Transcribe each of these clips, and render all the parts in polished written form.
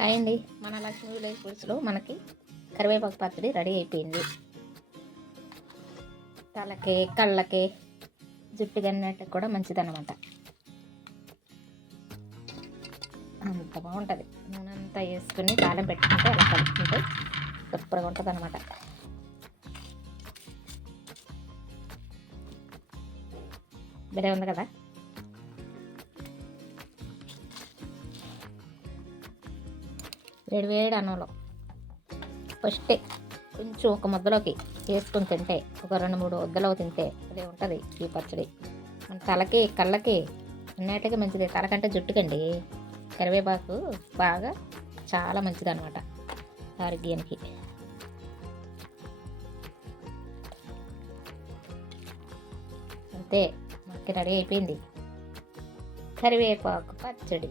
Hi అండి. మన Lakshmi village ఫుడ్స్లో మనకి కరివేపాకు పచ్చడి రెడీ అయిపోయింది. తలకి కళ్ళకి జుట్టు కన్నట్టుకు కూడా మంచిదన్నమాట. అంత బాగుంటుంది. నూనె అంతా వేసుకుని తాళం పెట్టుకుంటే అలా కలుపుకుంటే సూపర్గా ఉంటుంది అనమాట. బెరే ఉంది కదా. వేడి అన్నంలో ఫస్టే కొంచెం ఒక ముద్దలోకి వేసుకొని తింటే, ఒక 2-3 ముద్దలో తింటే అదే ఉంటుంది ఈ పచ్చడి. మన తలకి కళ్ళకి అన్నిటికీ మంచిది. తలకంటే జుట్టుకండి కరివేపాకు బాగా చాలా మంచిది అనమాట ఆరోగ్యానికి. అంతే, మనకి రెడీ అయిపోయింది కరివేపాకు పచ్చడి.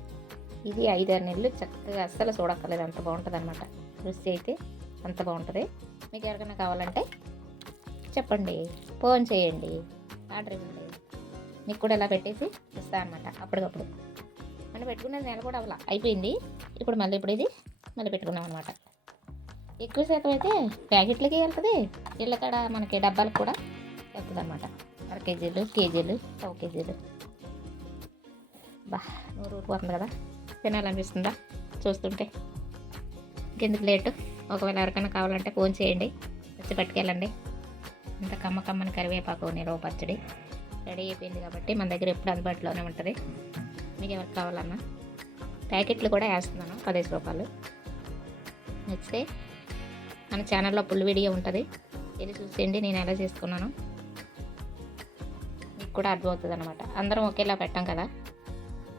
ఇది 5-6 నెలలు చక్కగా అస్సలు చూడక్కర్లేదు, అంత బాగుంటుంది అనమాట. రుచి అయితే అంత బాగుంటుంది. మీకు ఎవరికైనా కావాలంటే చెప్పండి, ఫోన్ చేయండి, ఆర్డర్ ఇవ్వండి. మీకు కూడా ఇలా పెట్టేసి ఇస్తా అనమాట అప్పటికప్పుడు. అంటే పెట్టుకునేది నెల కూడా అవ్వాల అయిపోయింది. ఇప్పుడు ఇది మళ్ళీ పెట్టుకున్నాం అనమాట. ఎక్కువ శాతం అయితే ప్యాకెట్లకి వెళ్తుంది, ఇళ్ళ కాడ మనకి డబ్బాలకు కూడా వెళ్తుంది అనమాట. 1/2 కేజీలు, కేజీలు, 1/2 కేజీలు. బా నూరు ఊరిపోతుంది కదా, తినాలనిపిస్తుందా చూస్తుంటే. ఇంకెందుకు లేటు, ఒకవేళ ఎవరికైనా కావాలంటే ఫోన్ చేయండి, వచ్చి పట్టుకెళ్ళండి. ఇంత కమ్మని కరివేపాకు నిలవ పచ్చడి రెడీ అయిపోయింది కాబట్టి మన దగ్గర ఎప్పుడు అందుబాటులోనే ఉంటుంది. మీకు ఎవరికి కావాలన్నా ప్యాకెట్లు కూడా వేస్తున్నాను 15 రూపాయలు. నచ్చితే మన ఛానల్లో ఫుల్ వీడియో ఉంటుంది, వెళ్ళి చూసేయండి నేను ఎలా చేసుకున్నాను. మీకు కూడా అర్థమవుతుంది అనమాట. అందరం ఒకేలా పెట్టాం కదా,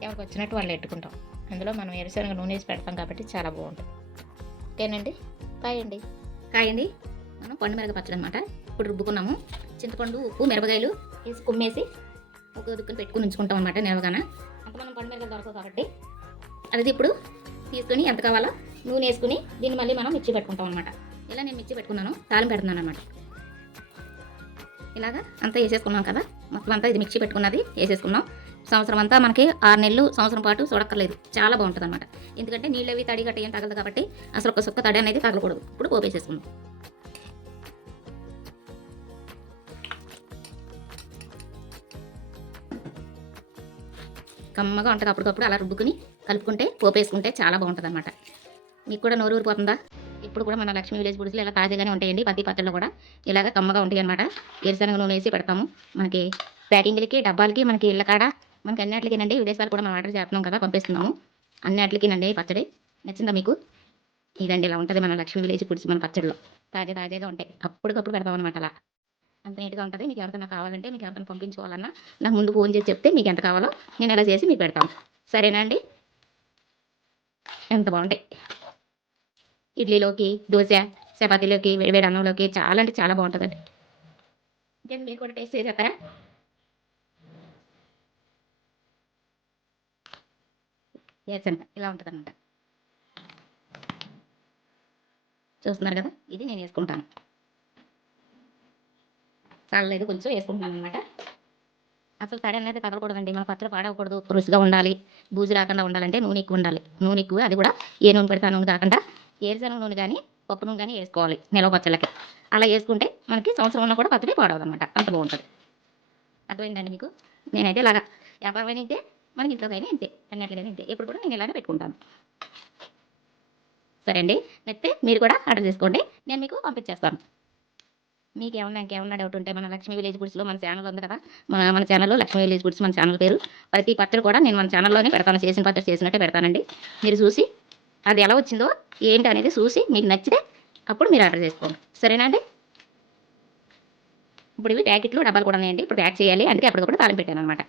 ఎవరికి వచ్చినట్టు వాళ్ళు పెట్టుకుంటాం. అందులో మనం ఎరుశనగ నూనె వేసి పెడతాం కాబట్టి చాలా బాగుంటుంది. ఓకేనండి, కాయండి. మనం పండు మిరగ పచ్చడి అనమాట ఇప్పుడు రుబ్బుకున్నాము. చింతపండు, ఉప్పు, మిరపకాయలు వేసి కుమ్మేసి ఒక దుక్కుని పెట్టుకుని ఉంచుకుంటాం అనమాట నిలవగాన. అంత మనం పండు మిరగలు దొరకవు కాబట్టి అది ఇప్పుడు తీసుకుని ఎంత కావాలో నూనె వేసుకుని దీన్ని మళ్ళీ మనం మిక్సీ పెట్టుకుంటాం అనమాట. ఇలా నేను మిక్సీ పెట్టుకున్నాను, తాలింపు పెడుతున్నాను అనమాట. ఇలాగా అంతా వేసేసుకున్నాం కదా, మొత్తం అంతా ఇది మిక్సీ పెట్టుకున్నది వేసేసుకున్నాం. సంవత్సరం అంతా మనకి 6 నెలలు, సంవత్సరం పాటు చూడక్కర్లేదు, చాలా బాగుంటుంది అనమాట. ఎందుకంటే నీళ్ళు అవి తడి గట్ట ఏం తగలదు కాబట్టి అసలు ఒక సుక్క తడి అనేది తగలకూడదు. ఇప్పుడు పోపేసేసుకుందాం. కమ్మగా ఉంటుంది. అప్పటికప్పుడు అలా రుబ్బుకుని కలుపుకుంటే పోపేసుకుంటే చాలా బాగుంటుంది అనమాట. మీకు కూడా నోరు ఊరిపోతుందా? ఇప్పుడు కూడా మన లక్ష్మీ విలేజ్ ఫుడ్స్లో ఇలా తాజాగానే ఉంటాయండి. ప్రతి పచ్చళ్ళు కూడా ఇలాగ కమ్మగా ఉంటాయి అనమాట. ఎరుశనగ నూనె వేసి పెడతాము. మనకి ప్యాకింగ్లకి, డబ్బాలకి, మనకి ఇళ్ళ కాడ మనకి అన్నిటికీనండి. విదేశాలు కూడా మనం ఆర్డర్ చేస్తున్నాం కదా, పంపిస్తున్నాము. అన్నిటికీనండి పచ్చడి. నచ్చిందా మీకు? ఇదండి ఇలా ఉంటుంది మన లక్ష్మీ విలేజ్ ఫుడ్స్. మన పచ్చడిలో తాజాగా ఉంటాయి, అప్పటికప్పుడు పెడతాం అనమాట. అలా అంత నీట్గా ఉంటుంది. మీకు ఎవరికైనా కావాలంటే, మీకు ఎవరికైనా పంపించుకోవాలన్నా నాకు ముందు ఫోన్ చేసి చెప్తే మీకు ఎంత కావాలో నేను ఎలా చేసి మీకు పెడతాను. సరేనా అండి? ఎంత బాగుంటాయి. ఇడ్లీలోకి, దోశ, చపాతీలోకి, వేడి అన్నంలోకి చాలా అంటే చాలా బాగుంటుందండి. ఇంకేం మీరు కూడా టేస్ట్ చేసేస్తారా? చేసండి, ఇలా ఉంటుంది అనమాట. చూస్తున్నారు కదా, ఇది నేను వేసుకుంటాను. చాలలేదు, కొంచెం వేసుకుంటున్నాను అనమాట. అసలు తడి అనేది తగలకూడదండి, మన పచ్చడి పాడవకూడదు, రుచిగా ఉండాలి, బూజు రాకుండా ఉండాలంటే నూనె ఎక్కువ ఉండాలి. నూనె ఎక్కువ, అది కూడా ఏ నూనె పెడితే ఆ నూనె కాకుండా ఏరుశనగ నూనె కానీ పప్పు నూనె కానీ వేసుకోవాలి నిలవ పచ్చళ్ళకి. అలా వేసుకుంటే మనకి సంవత్సరం ఉన్న కూడా పచ్చడి పాడవదు అనమాట, అంత బాగుంటుంది. అర్థమైందండి మీకు? నేనైతే ఇలాగా వ్యాపారమైన ఇంతే, మనకి ఇంట్లోకైనా ఇంతే, అన్నట్లుగానే ఇంతే. ఎప్పుడు కూడా నేను ఇలానే పెట్టుకుంటాను. సరే అండి, నచ్చితే మీరు కూడా ఆర్డర్ చేసుకోండి, నేను మీకు పంపించేస్తాను. మీకు ఇంకేమన్నా డౌట్ ఉంటే మన లక్ష్మీ విలేజ్ ఫుడ్స్లో మన ఛానల్ ఉంది కదా, మన ఛానల్లో లక్ష్మీ విలేజ్ ఫుడ్స్ మన ఛానల్ పేరు. ప్రతి పచ్చడి కూడా నేను మన ఛానల్లోనే పెడతాను, చేసిన పచ్చడి చేసినట్టే పెడతానండి. మీరు చూసి అది ఎలా వచ్చిందో ఏంటి అనేది చూసి మీకు నచ్చితే అప్పుడు మీరు ఆర్డర్ చేసుకోండి. సరేనా అండి? ఇప్పుడు ఇవి ప్యాకెట్లు, డబ్బాలు కూడా ఉన్నాయండి. ఇప్పుడు ప్యాక్ చేయాలి, అందుకే అప్పటికప్పుడు తాళం పెట్టాను అనమాట.